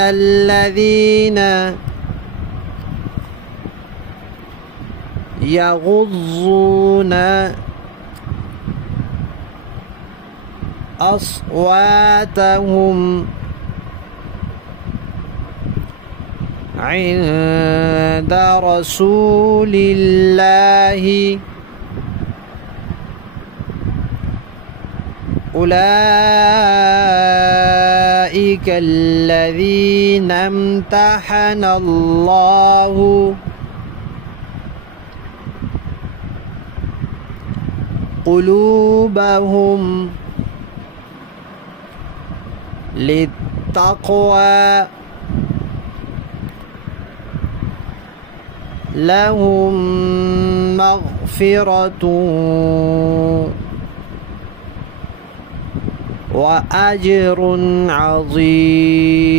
الذين يغضون أصواتهم عند رسول الله أولئك الذين امتحن الله قلوبهم للتقوى لهم مغفرة وأجر عظيم.